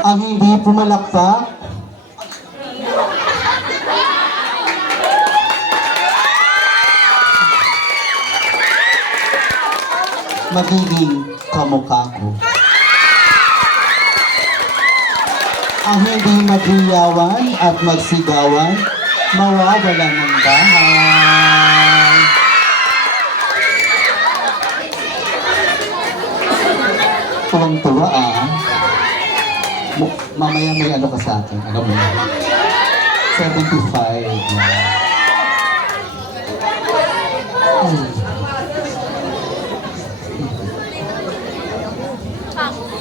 Ang hindi pumalakpak, magiging kamukha ko. Ang hindi maghiyawan at magsigawan, mawawalan ng bahay. Tuwang-tuwa mamaya may ano ka sa akin, ano mo? 75 na.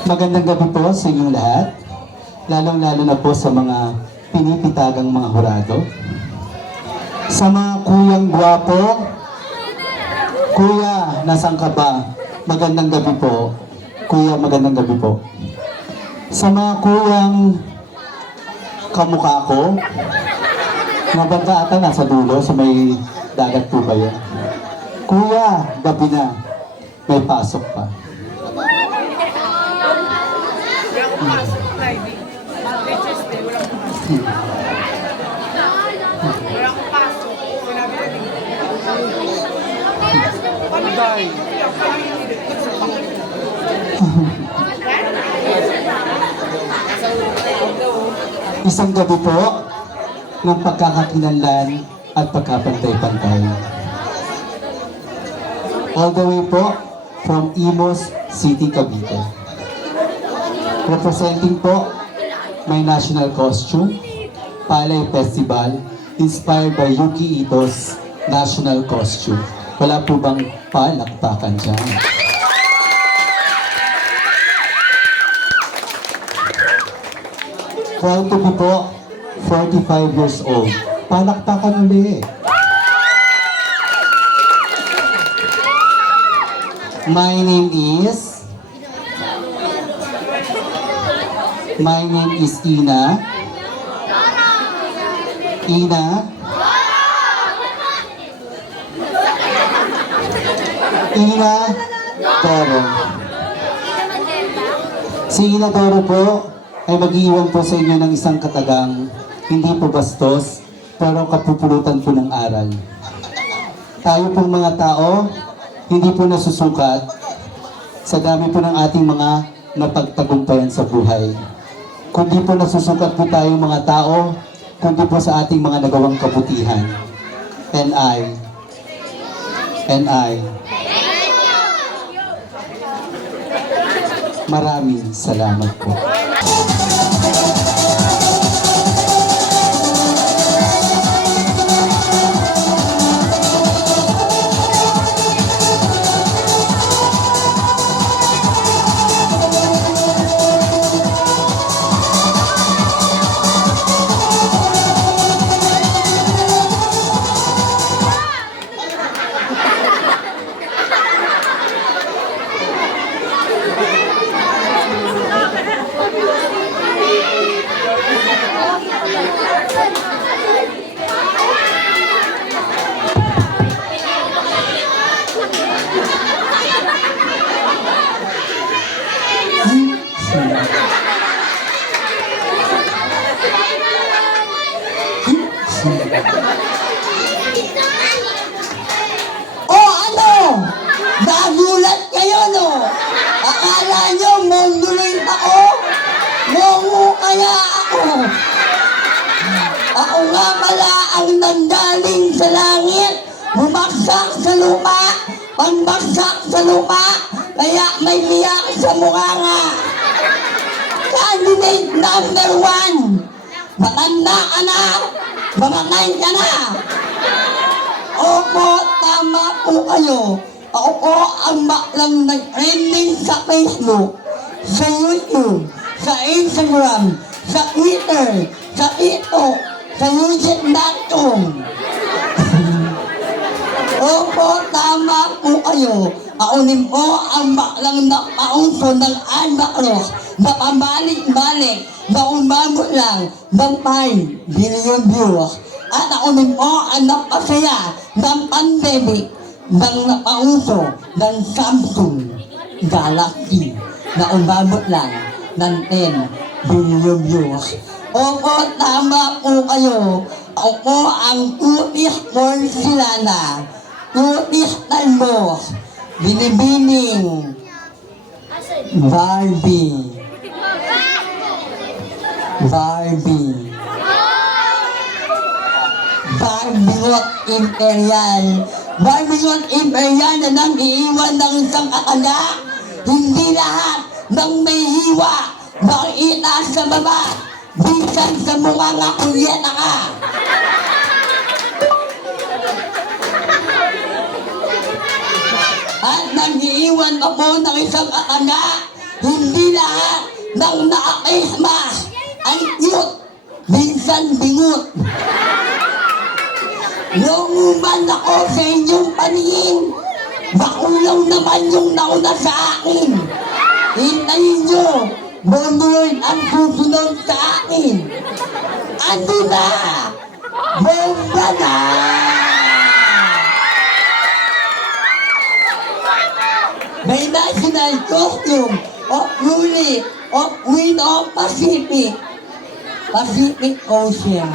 Magandang gabi po sa inyong lahat, lalong-lalo na po sa mga pinipitagang mga hurado. Sa mga kuyang gwapo, kuya, nasaan ka ba? Magandang gabi po. Kuya, magandang gabi po. Sa mga kuyang kamukha ko, nabangga ata nasa dulo, sa may dagat po ba yun? Kuya, gabi na, may pasok pa. Isang gabi po ng pagkakakilanlan at pagkapantay-pantay. All the way po from Imus City, Cavite. Representing po my national costume, Palay Festival, inspired by Yuki Ito's national costume. Wala po bang palakpakan dyan? Proud to be po 45 years old. Palakpakan ulit. My name is Ina. Ina. Ina Doro. Si Ina Doro po ay mag-iwan po sa inyo ng isang katagang hindi po bastos, pero kapupulutan po ng aral. Tayo pong mga tao, hindi po nasusukat sa dami po ng ating mga napagtagumpayan sa buhay. Kundi po nasusukat po tayong mga tao, kundi po sa ating mga nagawang kabutihan. And I, maraming salamat po. Nagulat kayo, no? Akala nyo, monduloid ako? Mongo kaya ako? Ako nga pala ang nanggaling sa langit, bumagsak sa lupa, pagbagsak sa lupa, kaya may biyak sa mukha nga. Candidate number 1, matanda ka na, mamatay ka na. Opo, tama po kayo. Ako po ang baklang nag-trending sa Facebook, sa YouTube, sa Instagram, sa Twitter, sa TikTok, sa YouTube.com. Opo, tama po kayo. Ako din po ang baklang nakaungso ng Alba Cross na pabalik-balik na umabot lang ng 5 billion viewers. at ako din po ang napasaya ng pandemic ng napauso ng Samsung Galaxy na umabot lang ng 10 billion views. Opo, tama po kayo. Ako po ang kutis porcelana, kutis talbos, binibining Barbie. Barbie. Barbie Imperial. Barbie Imperial na nang iiwan ng isang akala. Hindi lahat ng may hiwa makita sa baba. Bisan sa mukha nga kulyeta ka. At nang iiwan pa po ng isang akala. Hindi lahat ng nakakismas ang cute. Minsan bingut. Lumuman ako sa inyong paningin. Bakulaw naman yung nauna sa akin. Hintayin nyo, Bondoy ang susunod sa akin. Ano na? Bomba na! May national costume of Luli of Queen of Pacific. Pacific Ocean.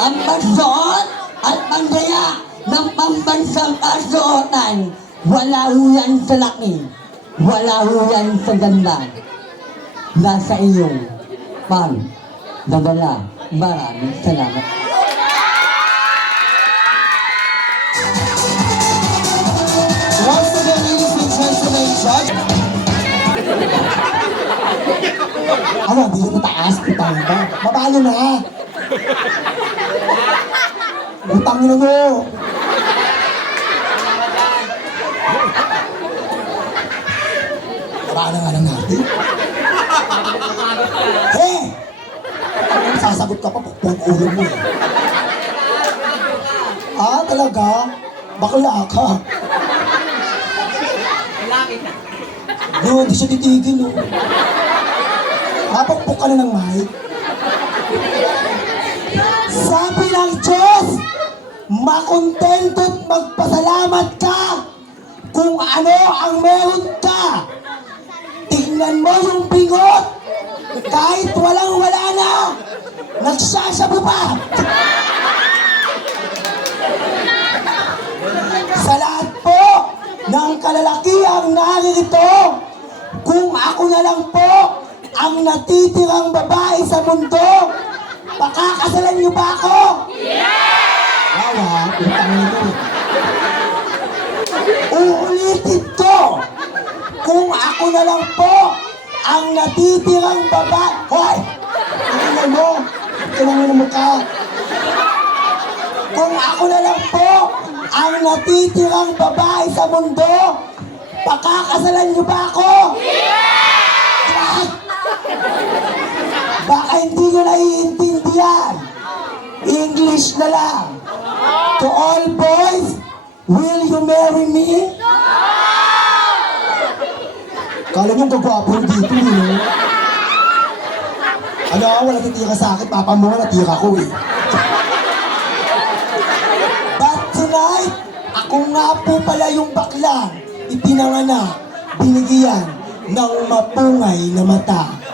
Ang pagsuot at panggaya ng pambansang kasuotan, wala ho yan sa laki, wala ho yan sa ganda. Nasa iyong pagdadala. Maraming salamat. Once again, ladies and gentlemen, judge. Ano, hindi na mataas, utang ba? Mabalo na. Utang na mo. Mabalo nga lang natin. Hey! Sasagot ka pa, pukpong ulo mo eh. Ah, talaga? Bakla ka. No, hindi siya titigil, no. Mapakpok ka na ng mic. Sabi ng Diyos, makontento't magpasalamat ka kung ano ang meron ka. Tingnan mo yung bingot, kahit walang-wala na, nagsasabu pa. Sa lahat po ng kalalakiang naririto, kung ako na lang po ang natitirang babae sa mundo, pakakasalan niyo ba ako? Yeah! Wawa, utang nito. Uulitin ko, kung ako na lang po ang natitirang babae. Hoy! Tingnan mo, tingnan mo mukha. Kung ako na lang po ang natitirang babae sa mundo, pakakasalan niyo ba ako? Yeah! Baka hindi nyo naiintindihan. English na lang. To all boys, will you marry me? Kala nyo gagwapo dito, eh. Ano, wala titira sa akin. Papa mo, natira ko, eh. But tonight, ako nga po pala yung baklang ipinanganak, binigyan ng mapungay na mata.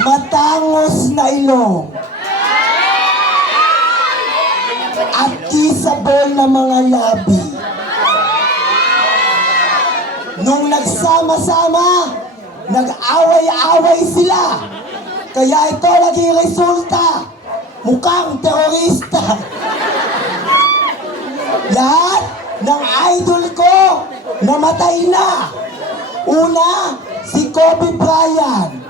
Matangos na ilong at kissable na mga labi. Nung nagsama-sama, nag-away-away sila. Kaya ito naging resulta, mukhang terorista. Lahat ng idol ko namatay na. Una, si Kobe Bryant.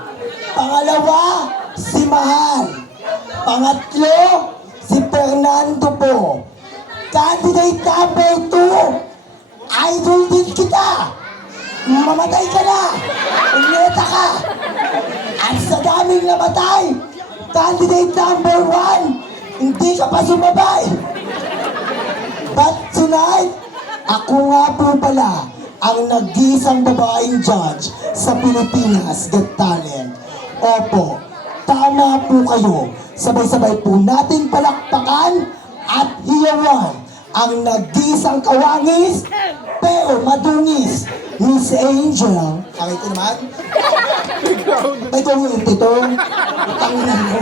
Pangalawa, si Mahal. Pangatlo, si Fernando Po. Candidate number 2, idol din kita. Mamatay ka na. Unyeta ka. At sa daming namatay, candidate number 1, hindi ka pa sumabay. But tonight, ako nga po pala ang nag-iisang babaeng judge sa Pilipinas Got Talent. Opo, tama po kayo. Sabay-sabay po nating palakpakan at hiyawan ang nag-iisang kawangis pero madungis, Miss Angel. Okay ko naman? May tumingin ito. Tanginan mo.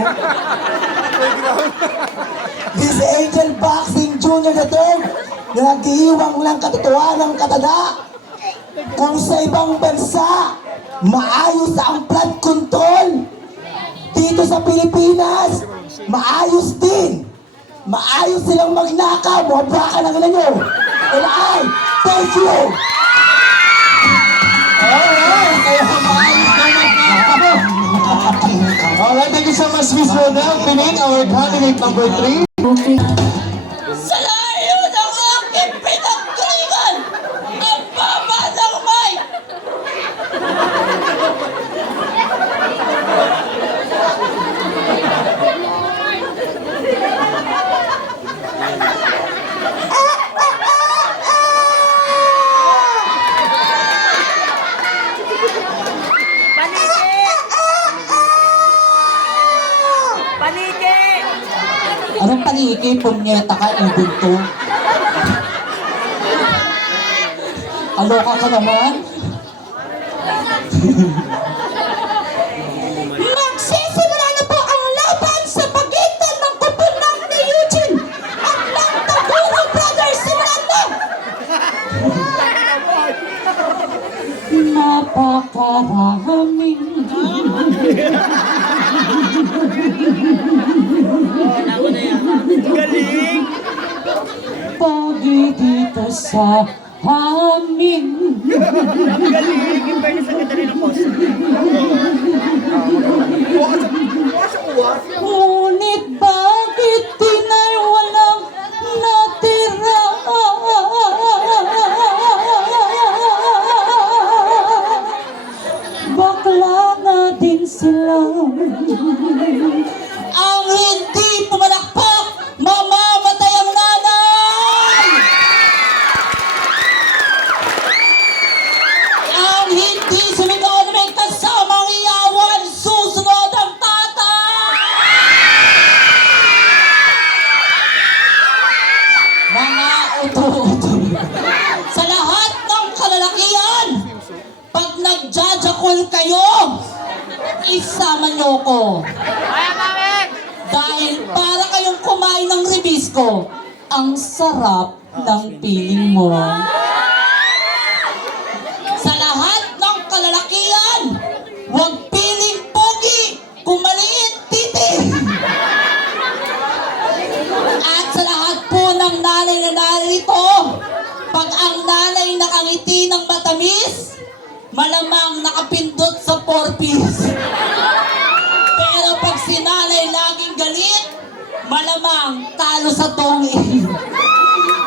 Miss Angel Boxing Junior na to, na nag-iiwang lang katotohanan ng katada. Kung sa ibang bansa, maayos ang flood control. Dito sa Pilipinas, maayos din. Maayos silang magnakaw. Mga baka na gano'n nyo. And I thank you. Alright, kaya maayos na nagkakaroon. Alright, thank you so much, Miss Rodel Pining, our candidate number 3. Sa layo ng aking pinaggalingan, ang baba ng may! Paniki! Anong paniki? Punyeta ka, ibon to. Aloka ka naman? Magsisimula na po ang laban sa pagitan ng kupunan ni Eugene at ng Taguno Brothers. Simulan na! Napakaraming Galing! pogi dito sa amin. Galing! In fairness, ang ganda rin ang post. Ngunit bakit tinay walang natira? Bakla nga din sila. Ang hindi pumalakpak, mamamatay ang nanay! Ang hindi sumigaw na may kasamang iyawan, susunod ang tatay! Mga uto-uto, sa lahat ng kalalakihan, pag nagjajakol kayo, isama niyo ko. Dahil para kayong kumain ng ribisco, ang sarap ng piling mo. Sa lahat ng kalalakihan, huwag piling pogi, kung maliit, titi. At sa lahat po ng nanay na narito, pag ang nanay nakangiti ng matamis, malamang nakapindot sa 4-piece. Pero pag si nanay laging galit, malamang talo sa tongi.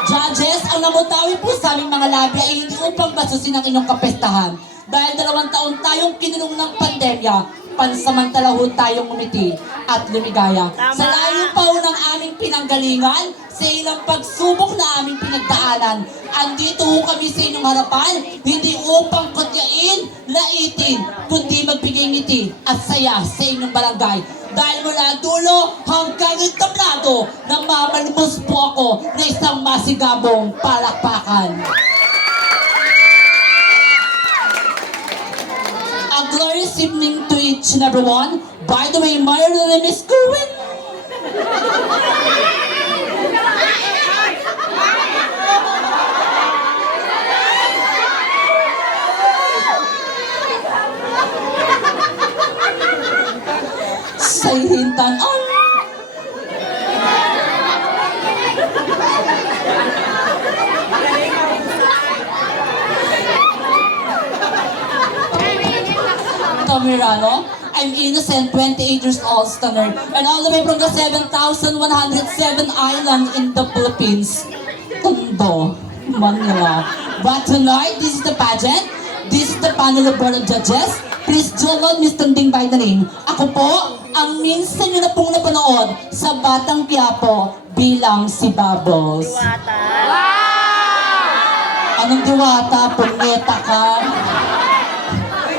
Judges, ang namutawi po sa aming mga labi ay hindi upang basusin ang inyong kapestahan. Dahil 2 taon tayong kinulong ng pandemya, pansamantala ho tayong umiti at lumigaya. Sa layo pa ho ng aming pinanggalingan, sa ilang pagsubok na aming pinagdaanan, andito ho kami sa inyong harapan, hindi upang kutyain, laitin, kundi magbigay ngiti at saya sa inyong barangay. Dahil mula dulo hanggang entablado, namamalmos po ako na isang masigabong palakpakan. A glorious evening to each and everyone. By the way, my name is Gwen. Say hintan on. Tamirano. I'm innocent, 28 years old, stunner, and all the way from the 7,107 island in the Philippines, Tondo, Manila. But tonight, this is the pageant, this is the panel of board of judges. Please do not misstanding by the name. Ako po, ang minsan nyo na pong napanood sa Batang Quiapo bilang si Bubbles. Anong diwata? Punyeta ka?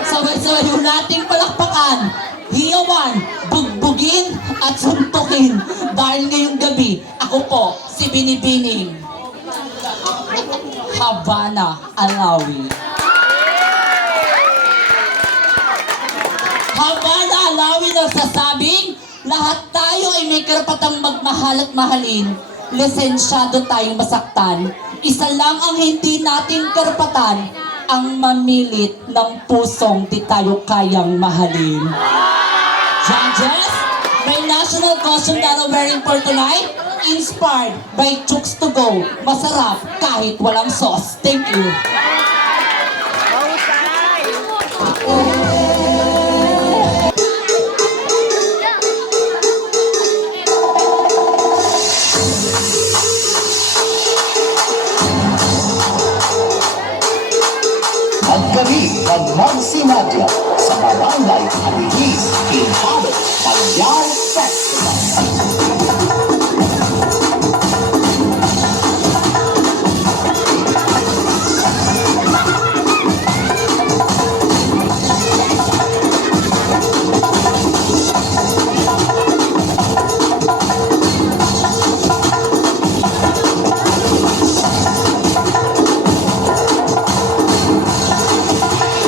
Sabay-sabay yung nating palakpakan. Hiyawan, bugbugin at suntukin. Dahil ngayong gabi, ako po, si Binibining. Habana Alawi. Habana Alawi nagsasabing, lahat tayo ay may karapatang magmahal at mahalin. Lisensyado tayong masaktan. Isa lang ang hindi nating karapatan, ang mamilit ng pusong di tayo kayang mahalin. Judges, may national costume that are wearing for tonight, inspired by Chooks to Go. Masarap kahit walang sauce. Thank you. Mahusay! Maggabi ng magsinadya sa Barangay Aligis Pintado Palyao Festival.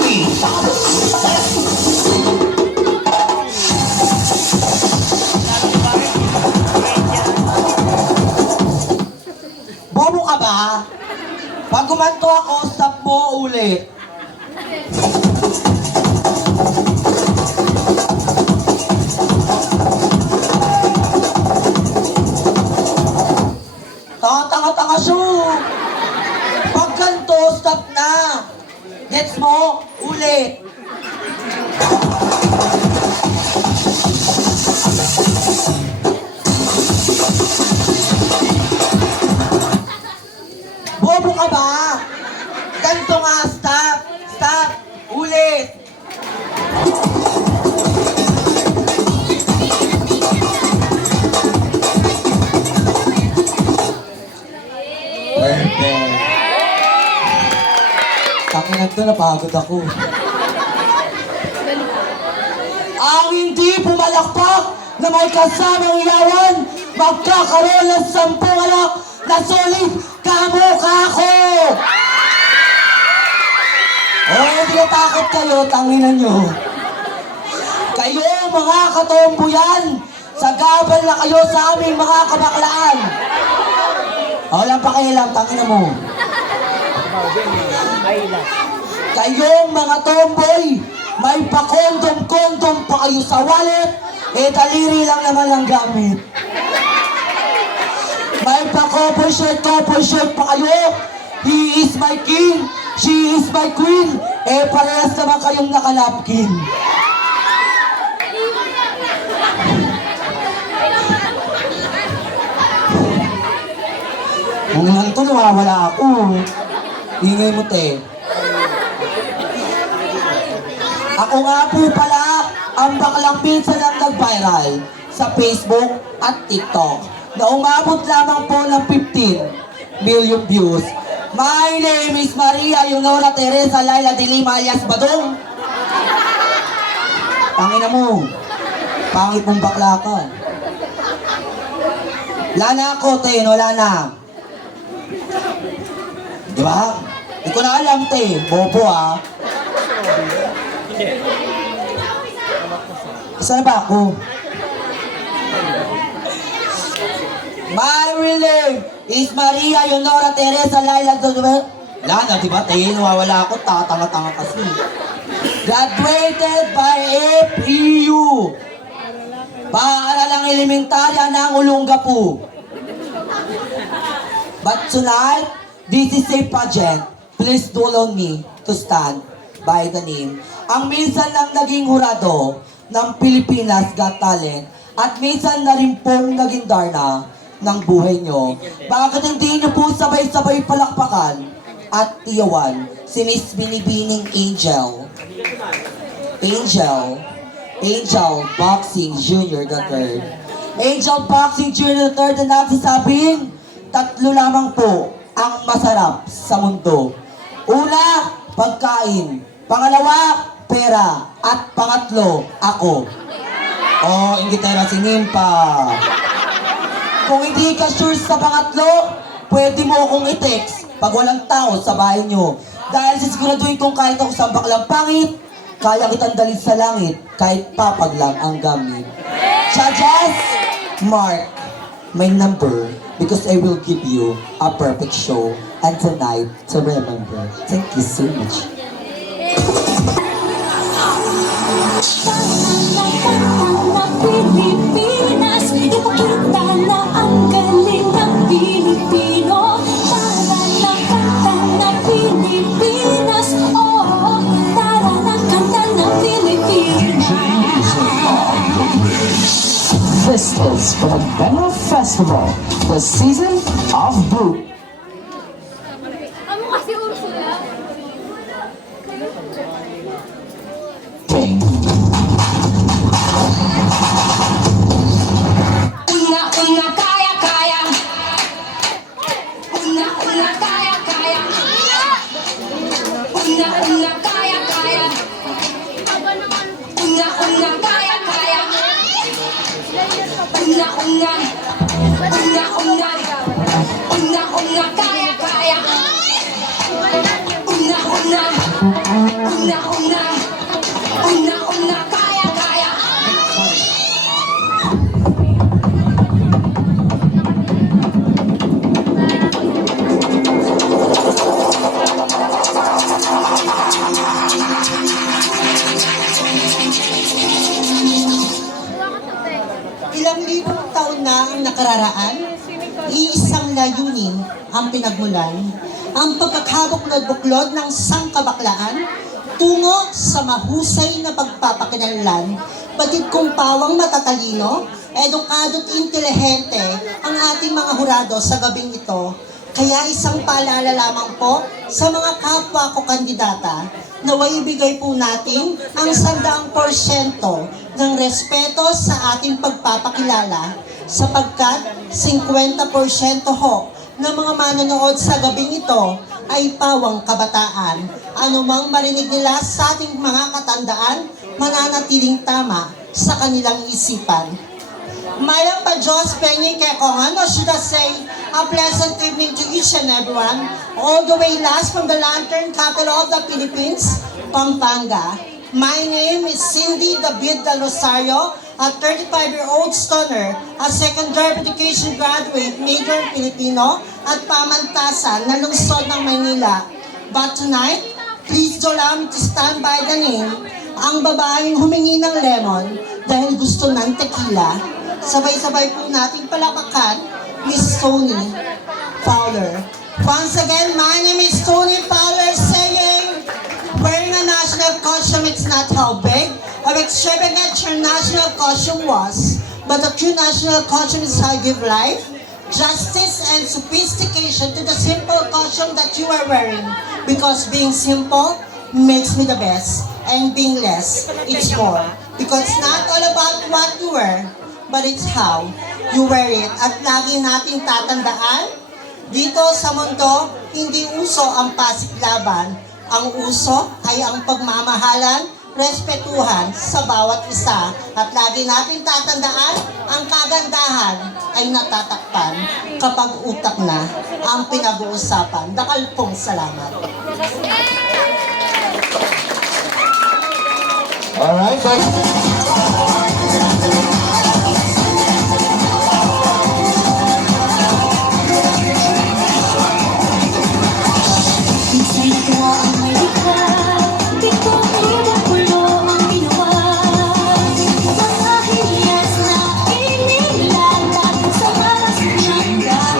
Pintado Festival. Bobo ka ba? Pag gumanto ako, stop mo ulit. Tanga-tanga siya. Pag ganito, stop na. Gets mo? Ulit. Bobo ka ba? Ganito nga, stop. Stop. Ulit. Perfect. Takinan to, napagod ako. Ang hindi pumalakpak na may kasamang iyawan, magkakaroon ng 10 anak na solid kamukha ko! Hindi na takot kayo, tanginan nyo. Kayo mga katomboyan, sagabal na kayo sa aming mga kabaklaan. Walang pakialam, tanginan mo. Kayong mga tomboy, may pa-kondom-kondom pa kayo sa wallet, daliri lang naman ang gamit. May pa-couple shirt pa kayo, he is my king, she is my queen, parehas naman kayong nakalapkin. Kung naman ito, nawawala ako. Ingay mo, te. Ako nga po pala ang baklang pinsan ang nag-viral sa Facebook at TikTok na umabot lamang po ng 15 million views. My name is Maria Leonora Teresa Laila de Lima alias Badong. Tangina mo. Pangit mong bakla ka. Wala na ako, te. Wala na. Di ba? Hindi ko na alam, te. Bobo, ah. Saan ba ako? My real name is Maria Leonora Teresa Laila Zodubel. Wala na, di ba, te? Nawawala ako. Tatanga-tanga kasi. Graduated by FEU. Paaralang elementarya ng Olongapo. But tonight, this is a pageant. Please do allow me to stand by the name. Ang minsan lang naging hurado ng Pilipinas Got Talent at minsan na rin pong naging darna ng buhay nyo. Bakit hindi nyo po sabay-sabay palakpakan at tiyawan si Miss Binibining Angel? Angel Boxing Jr. III. Angel Boxing Jr. III na nagsasabing, 3 lamang po ang masarap sa mundo. Una, pagkain. Pangalawa, pera. At pangatlo, ako. Oh, ingitera si Nimpa. Kung hindi ka sure sa pangatlo, pwede mo akong i-text pag walang tao sa bahay nyo. Dahil sisiguraduhin kong kahit ako sa baklang pangit, kaya kitang dalhin sa langit kahit papag lang ang gamit. Judges, mark my number because I will give you a perfect show and tonight to remember. Thank you so much. Pilipinas, ipakita na ang galing ng Pilipino. Tara na kanta ng Pilipinas, oh, tara na kanta ng Pilipinas. This is for the Benno Festival, the season of boot. Amo kasi Ursula. King. Una, kaya, kaya. Una, kaya, kaya. Una, kaya, kaya. Una, kaya, kaya. Una, kaya, kaya. Una, kaya, kaya. Ilang libong taon na ang nakararaan, iisang layunin ang pinagmulan, ang pagkakabuklod-buklod ng sangkabaklaan tungo sa mahusay na pagpapakinanlan, batid kong pawang matatalino, edukado't intelihente ang ating mga hurado sa gabing ito. Kaya isang paalala lamang po sa mga kapwa ko kandidata, naway ibigay po natin ang 100% ng respeto sa ating pagpapakilala sapagkat 50% ho ng mga manonood sa gabing ito ay pawang kabataan. Anumang marinig nila sa ating mga katandaan, mananatiling tama sa kanilang isipan. Mayang pa Diyos pengi kay Kongan, or should I say, a pleasant evening to each and everyone, all the way last from the Lantern capital of the Philippines, Pampanga. My name is Cindy David Del Rosario, a 35-year-old stoner, a secondary education graduate, major in Filipino, at pamantasan na lungsod ng Maynila. But tonight, please do allow me to stand by the name, ang babaeng humingi ng lemon dahil gusto ng tequila. Sabay-sabay po nating palapakan, Miss Tony Fowler. Once again, my name is Tony Fowler saying, wearing a national costume, it's not how big or extravagant your national costume was, but the true national costume is how you give life, justice, and sophistication to the simple costume that you are wearing. Because being simple makes me the best, and being less, it's more. Because it's not all about what you wear, but it's how you wear it. At lagi nating tatandaan, dito sa mundo, hindi uso ang pasiklaban. Ang uso ay ang pagmamahalan, respetuhan sa bawat isa. At lagi nating tatandaan, ang kagandahan ay natatakpan kapag utak na ang pinag-uusapan. Dakal pong salamat. Alright, Minsan nagawa ang may likha, dito pulo ang ginawa. Mga hilyas na inilatag sa maras ng dagat.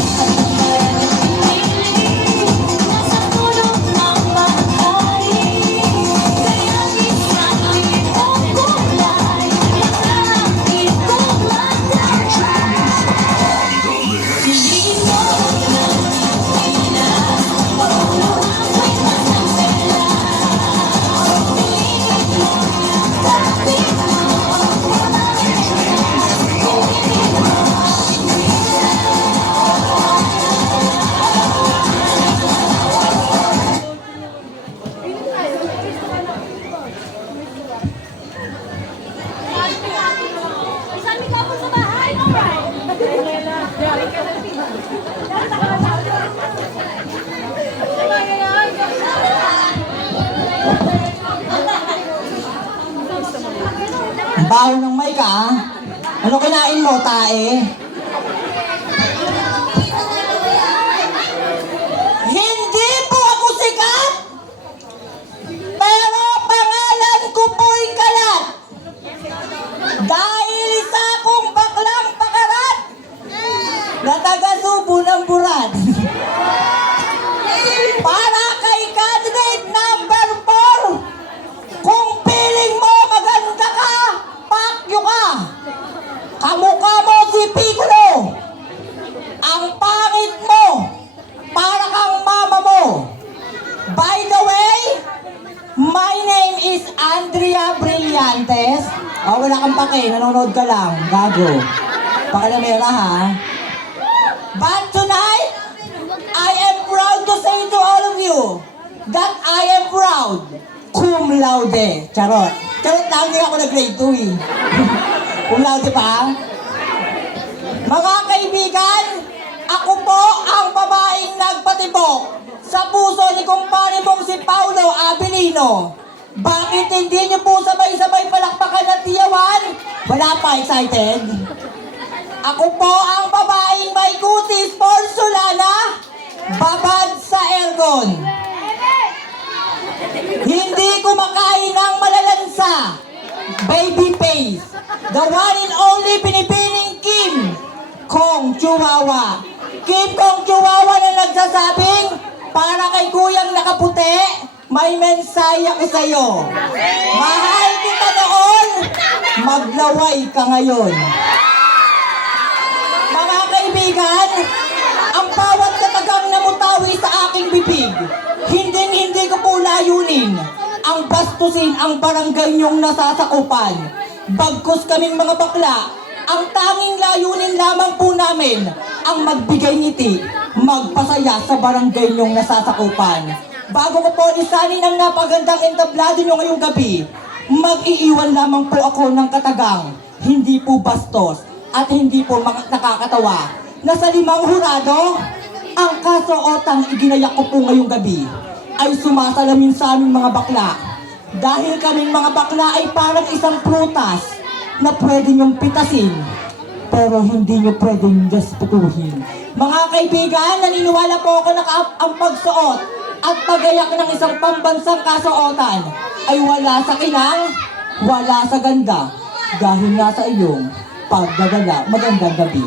At ang bayan ng piniling, nasa tulog ng bahay. Kaya isa Ang baho ng mic ah. Ano kinain mo, tae? Hindi po ako sikat, pero pangalan ko po'y kalat. Dahil isa akong baklang pakarat na taga-Subo ng Burat. Para kay candidate number 4, kung piling mo maganda ka, pakyo ka. Kamukha mo si Piccolo. Ang pangit mo, para kang mama mo. By the way, my name is Andrea Brillantes. Wala kang pake, nanonood ka lang. Gago. Pakilamera ha. But tonight, I am proud to say to all of you that I am proud. Cum laude. Charot. Charot lang, hindi ako nag-grade 2 eh. Cum laude pa. Mga kaibigan, ako po ang babaeng nagpatibok sa puso ni kumpare mong si Paulo Abilino. Bakit hindi niyo po sabay-sabay palakpakan at tiyawan? Wala pa, excited? Ako po ang babaeng may kutis porcelana, babad sa aircon. Hindi kumakain ng malalansa, baby face. The one and only Pinipining Kim Kong Chihuahua. Kim Kong Chihuahua na nagsasabing, para kay kuyang nakaputi, may mensahe ako sa'yo. Mahal kita noon, maglaway ka ngayon. Mga kaibigan, ang bawat katagang namutawi sa aking bibig, hindi ko po layunin ang bastusin ang barangay niyong nasasakupan. Bagkus kaming mga bakla, ang tanging layunin lamang po namin ang magbigay ngiti, magpasaya sa barangay niyong nasasakupan. Bago ko po lisanin ang napagandang entablado niyo ngayong gabi, mag-iiwan lamang po ako ng katagang, hindi po bastos at hindi po nakakatawa, na sa 5 hurado, ang kasuotang iginayak ko po ngayong gabi ay sumasalamin sa aming mga bakla. Dahil kaming mga bakla ay parang isang prutas na pwede niyong pitasin, pero hindi niyo pwedeng desputuhin. Mga kaibigan, naniniwala po ako na ang pagsuot at pagayak ng isang pambansang kasuotan ay wala sa kinang, wala sa ganda, dahil nasa iyong pagdadala. Magandang gabi.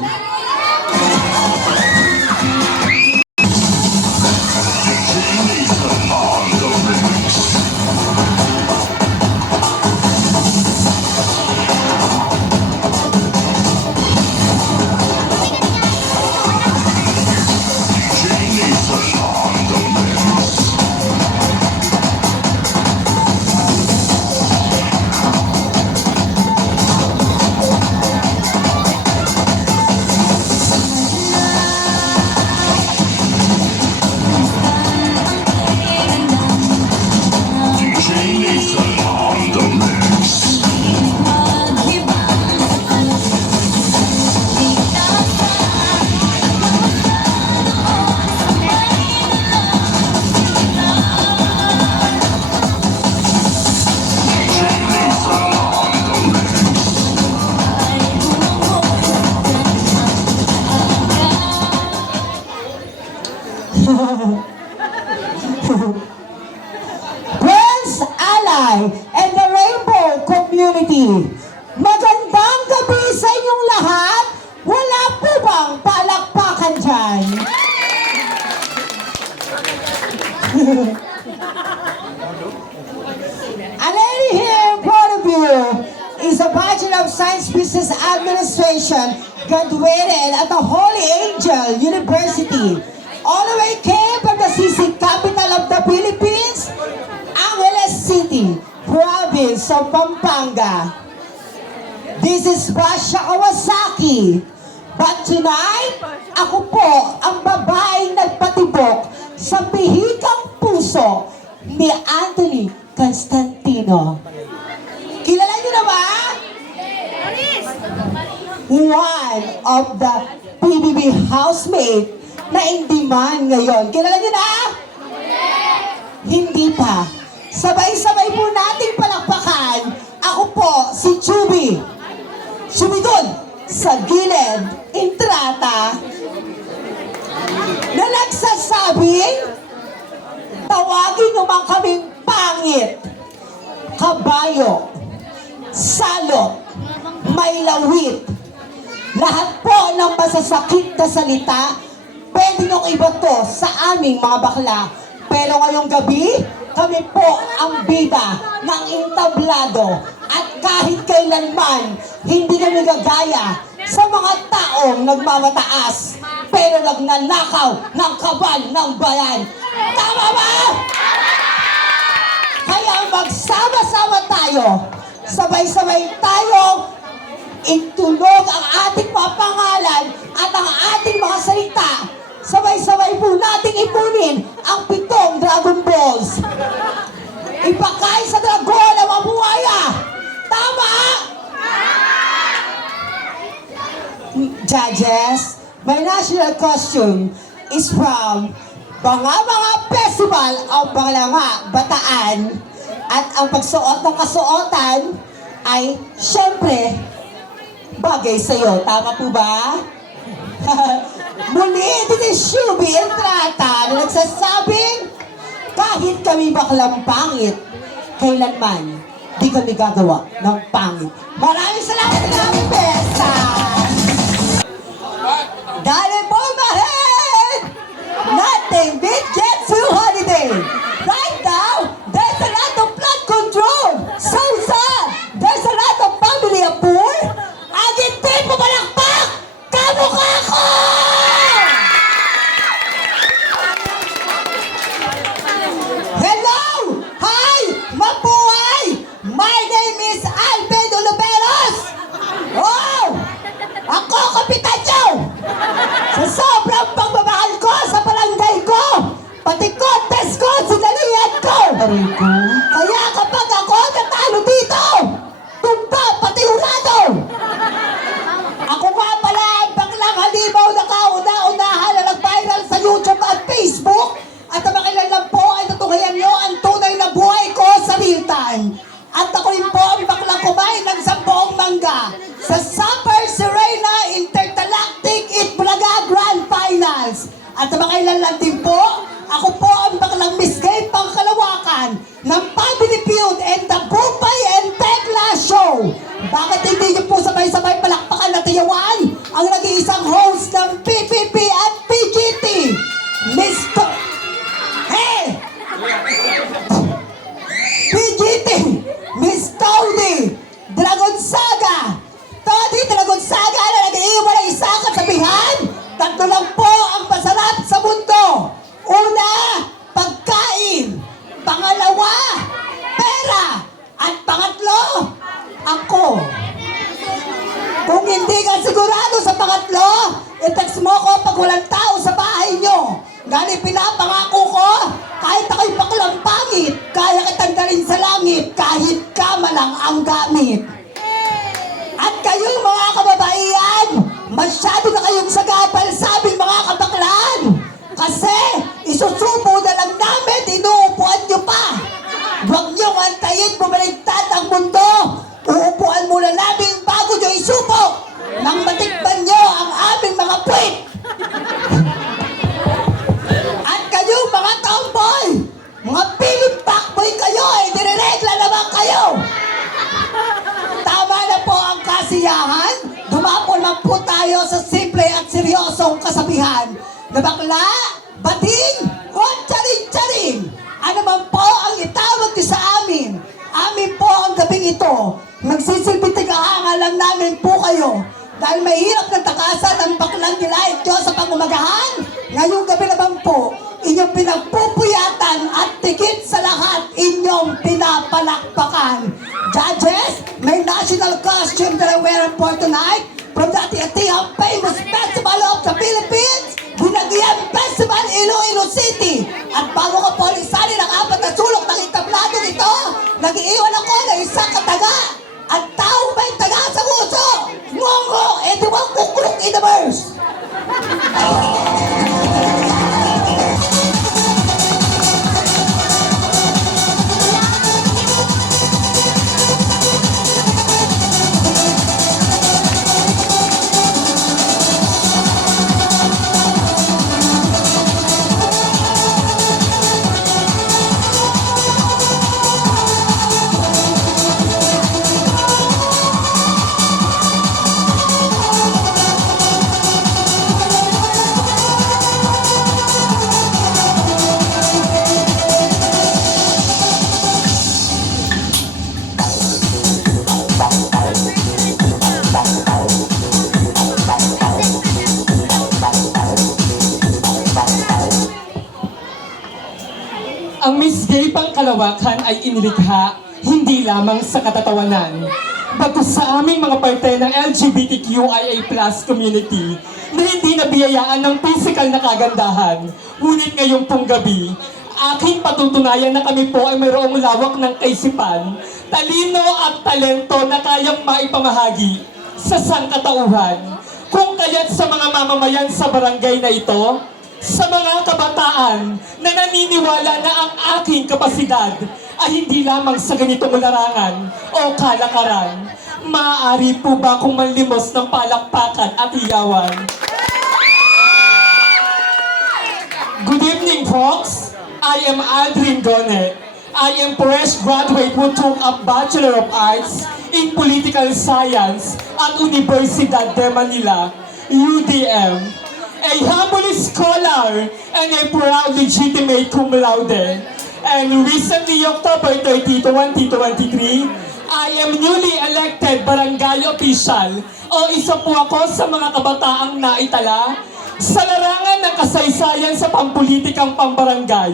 Friends, ally, and the Rainbow Community, magandang gabi sa inyong lahat. Wala po bang palakpakan dyan? A lady here in front of you is a Bachelor of Science Business Administration, graduated at the Holy Angel University. All the way came from the sisig capital of the Philippines, Angeles City, province of Pampanga. This is Basha Kawasaki. But tonight, ako po ang babaeng nagpatibok sa pihikang puso ni Anthony Constantino. Kilala niyo na ba? One of the PBB housemate na in demand ngayon. Kilala niyo na? Hindi pa. Sabay-sabay po nating palakpakan. Ako po po si Chubby. Chubby dun, sa gilid, entrata, na nagsasabing, tawagin nyo man kaming pangit, kabayo, salot, may lawit, lahat po ng masasakit na salita, pwede nung ibato sa aming mga bakla. Pero ngayong gabi, kami po ang bida ng entablado at kahit kailanman, hindi kami gagaya sa mga taong nagmamataas pero nagnanakaw ng kabal ng bayan. Tama ba? Kaya magsama-sama tayo, sabay-sabay tayo, itunog ang ating mga pangalan at ang ating mga salita. Sabay-sabay po nating ipunin ang 7 Dragon Balls. Ipakain sa dragon ang mga buhaya. Tama? Judges, my national costume is from Banga-Banga Festival of Bangalanga, Bataan. At ang pagsuot ng kasuotan ay, syempre, bagay sa'yo. Tama po ba? Muli, ito si Chubby Entrata na nagsasabing, kahit kami baklang pangit, kailanman, di kami gagawa ng pangit. Maraming salamat ng aming besta! Dali po, mahal! Nothing beat Jetsu Holiday! Right now, there's a lot of flood control! So sad! There's a lot of family of poor! Agit din po malakpak! Kamukha ko! Hello! Hi! Mabuhay! My name is Alvin Oliveros! Oh! Ako, Kapitan Joe! Sa sobrang pagmamahal ko sa barangay ko, pati contest ko, sinalihan ko! Kaya kapag ako natalo dito, tumba pati hurado! Ako nga pala ang baklang halimaw na kauna-unahan na nag-viral sa YouTube at Facebook at ang makilalang po ay tutuhayan nyo ang tunay na buhay ko sa real time. At ako rin po ang baklang kumain ng 10 mangga sa Super Serena Intergalactic Itbulaga Grand Finals. At ang makilalang din po, ako po ang baklang Miss Gay Pangkalawakan ng Family Feud and the Bupay and Tekla Show. Bakit hindi niyo po sabay-sabay palakpakan at iyawan ang nag-iisang host ng PPP at PGT, Mr. Hey! PGT, Miss Tony Dragon Saga. Tony Dragon Saga na nag-iiwan ng isa kasabihan. 3 lang po ang masarap sa mundo. Una, pagkain. Pangalawa, pera. At pangatlo, ako. Kung hindi ka sigurado sa pangatlo, i-text mo ko pag walang tao sa bahay nyo. Dahil pinapangako ko, kahit ako'y baklang pangit, kaya kitang dalhin sa langit, kahit kama lang ang gamit. At kayong mga kababaihan, masyado na kayong sagapal sa aming mga kabaklaan. Kasi isusubo na lang namin, inuupuan nyo pa. Huwag niyong antayin bumaligtad ang mundo. Uupuan muna namin bago nyo isubo nang matikman nyo ang aming mga puwit. At kayong mga tomboy, mga piling pakboy kayo, nire-regla naman kayo. Tama na po ang kasiyahan. Dumapo lang po tayo sa simple at seryosong kasabihan na bakla, bating, o tsaring-tsaring. Ano man po ang itawag niyo sa amin. Amin po ang gabing ito. Magsisilbi tigahangan lang namin po kayo. Dahil mahirap ng takasan ang baklang nilait nyo sa pangumagahan. Ngayong gabi naman po, inyong pinagpupuyatan at tigit sa lahat inyong pinapalakpakan. Judges, may national costume that I'm wearing for tonight from the Ati-Atihan famous Festival of the Philippines, Ginagyan Festival, Iloilo City. At bago ko po lisanin ang 4 na sulok ng itabladong ito, nag-iiwan ako ng isang kataga at taong may taga sa puso. Mongo, ediwang kukulong in the verse. kalawakan ay inilikha hindi lamang sa katatawanan, bagkus sa aming mga parte ng LGBTQIA+ community na hindi nabiyayaan ng physical na kagandahan. Ngunit ngayong pong gabi, aking patutunayan na kami po ay mayroong lawak ng kaisipan, talino at talento na kayang maipamahagi sa sangkatauhan. Kung kaya't sa mga mamamayan sa barangay na ito, sa mga kabataan na naniniwala na ang aking kapasidad ay hindi lamang sa ganitong larangan o kalakaran, maaari po ba akong manlimos ng palakpakan at hiyawan? Good evening, folks. I am Aldrin Gonet. I am fresh graduate who took up Bachelor of Arts in Political Science at Universidad de Manila, UDM. A humble scholar and a proud legitimate cum laude. And recently, October 30, 2023, I am newly elected barangay official o isa po ako sa mga kabataang naitala sa larangan ng kasaysayan sa pampulitikang pambarangay.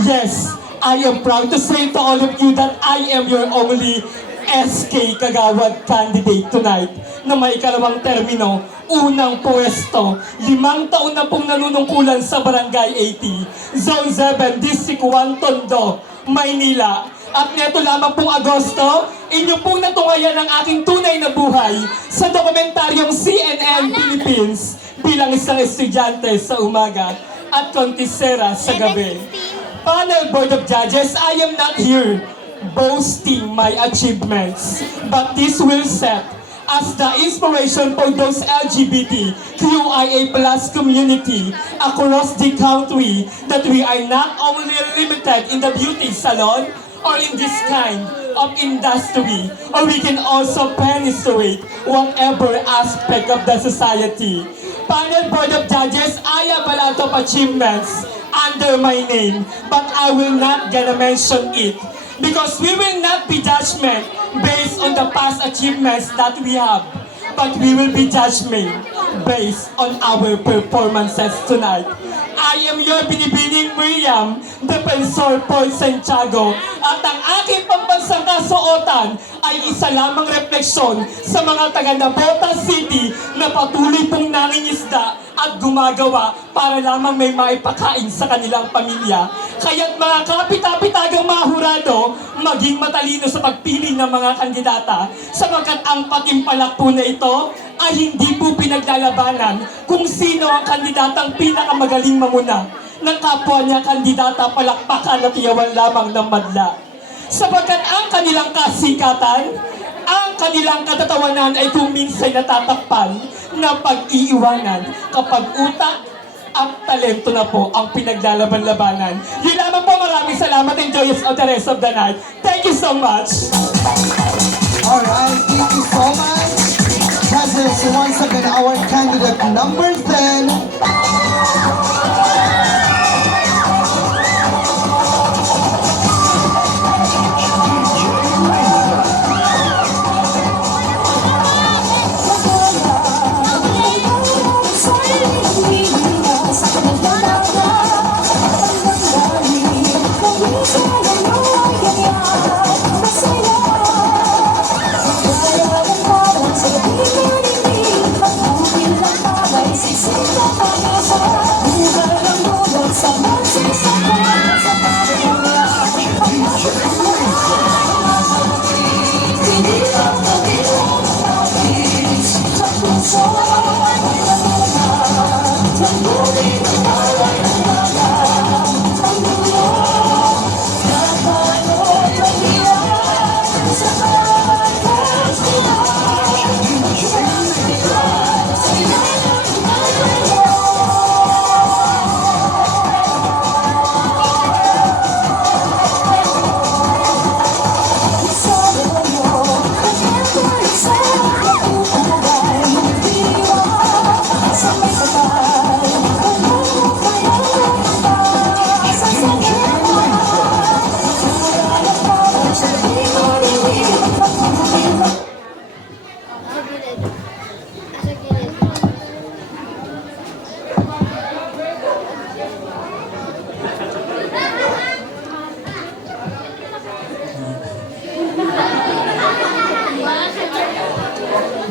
Yes, I am proud to say to all of you that I am your only SK Kagawad candidate tonight na may ikalawang termino, unang pwesto, 5 taon na pong nanunungkulan sa Barangay 80, Zone 7, District 1, Tondo, Maynila. At neto lamang pong Agosto, inyo pong natungayan ang aking tunay na buhay sa dokumentaryong CNN Philippines bilang isang estudyante sa umaga at kontisera sa gabi. Panel Board of Judges, I am not here boasting my achievements, but this will set as the inspiration for those LGBTQIA+ community across the country that we are not only limited in the beauty salon or in this kind of industry, or we can also penetrate whatever aspect of the society. Panel Board of Judges, I have a lot of achievements under my name, but I will not gonna mention it because we will not be judgment based on the past achievements that we have, but we will be judgment based on our performances tonight. I am your binibining Miriam, Defensor Paul Santiago, at ang aking pambansang kasuotan ay isa lamang refleksyon sa mga taga Navota City na patuloy pong nangingisda at gumagawa para lamang may maipakain sa kanilang pamilya. Kaya't mga kapitapitagang mga hurado, maging matalino sa pagpili ng mga kandidata sapagkat ang patimpalak po na ito ay hindi po pinaglalabanan kung sino ang kandidatang pinakamagaling mamuna ng kapwa niya kandidata, palakpakan at iyawan lamang ng madla. Sapagkat ang kanilang kasikatan, ang kanilang katatawanan ay kung minsan natatakpan na pag-iiwanan kapag utak at talento na po ang pinaglalaban-labanan. Yun lamang po, maraming salamat. Enjoy the rest of the night. Thank you so much. Alright, thank you so much. Judges, once again, our candidate number 10. Sa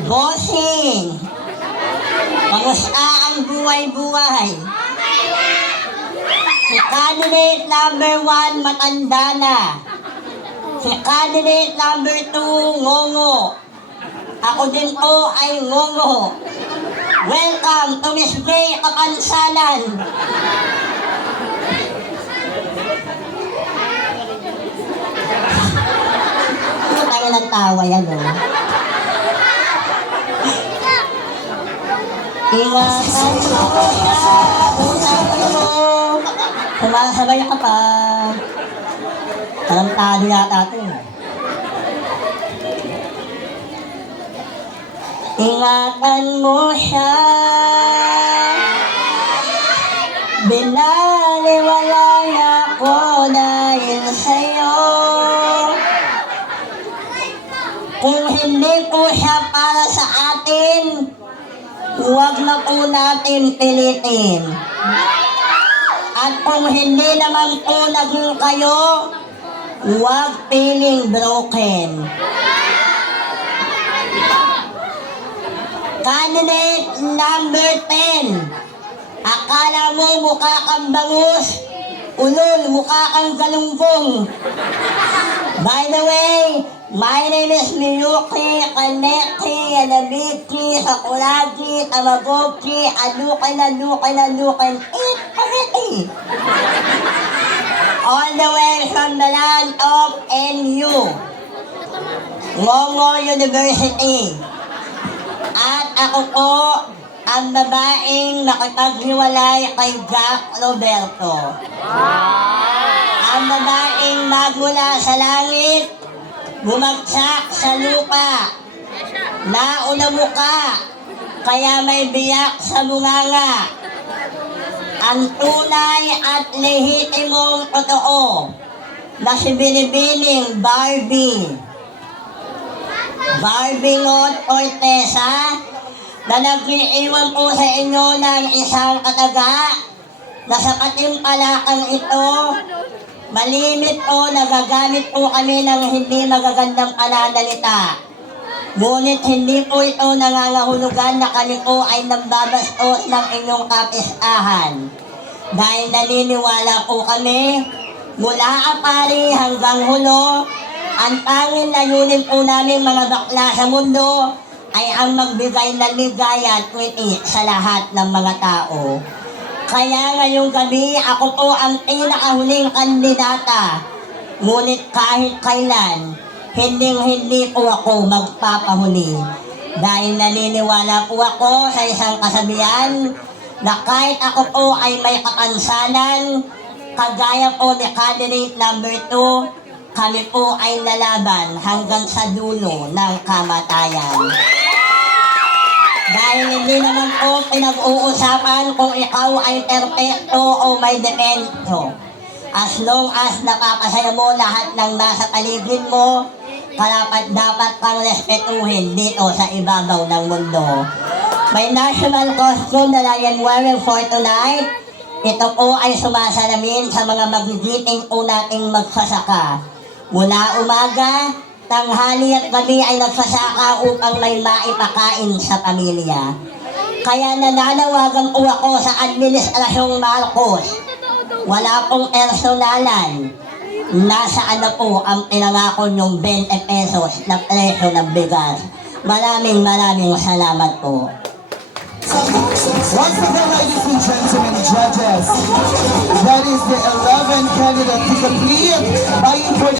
Bossing! Kamusta ang buhay-buhay? Si candidate number 1, matanda na. Si candidate number 2, ngongo. Ako din po ay ngongo. Welcome to Miss Gay Kapansanan. Tayo ng tawa yan, oh. Ingatan mo siya, usapan mo. Sumasabay ka pa. Tarantado yata ito. Ingatan mo siya. Binaliwala niya ako dahil sa'yo. Kung hindi po siya para sa atin, huwag na po natin pilitin. At kung hindi naman po naging kayo, huwag feeling broken. Candidate number 10. Akala mo mukha kang bangus, ulol, mukha kang galunggong. By the way, my name is Miyuki, Kaneki, Yanabiki, Sakuragi, Tamagoki, Adukin, eat spaghetti. All the way from the land of NU, Ngongo University. At ako po ang babaeng nakipaghiwalay kay Jack Roberto. Ang babaeng magmula sa langit, bumagsak sa lupa, nauna muka, kaya may biyak sa bunganga. Ang tunay at lehitimong totoo na si Binibining Barbie Ngot Ortesa, na nag-iiwan po sa inyo ng isang kataga na sa katimpalakang ito, malimit po, nagagamit po kami ng hindi magagandang pananalita. Ngunit hindi po ito nangangahulugan na kami po ay nambabastos ng inyong kapistahan. Dahil naniniwala po kami, mula apari hanggang hulo, ang tanging layunin po namin mga bakla sa mundo ay ang magbigay ng ligaya at kwiti sa lahat ng mga tao. Kaya ngayong gabi, ako po ang pinakahuling kandidata. Ngunit kahit kailan, hindi po ako magpapahuli. Dahil naniniwala po ako sa isang kasabihan na kahit ako po ay may kapansanan, kagaya po ni candidate number 2, kami po ay lalaban hanggang sa dulo ng kamatayan. Dahil hindi naman po pinag-uusapan kung ikaw ay perpekto o may depekto. As long as napapasaya mo lahat ng nasa paligid mo, dapat kang respetuhin dito sa ibabaw ng mundo. May national costume na I am wearing for tonight. Ito po ay sumasalamin sa mga magigiting po nating magsasaka. Mula umaga, tanghali at gabi ay nagsasaka upang may maipakain sa pamilya. Kaya nananawagan po ako sa Administrasyong Marcos. Wala pong personalan. Nasaan na po ang pinangako niyong 20 pesos na presyo ng bigas. Maraming salamat po. Once again, ladies and gentlemen, judges, that is the 11 candidates to complete by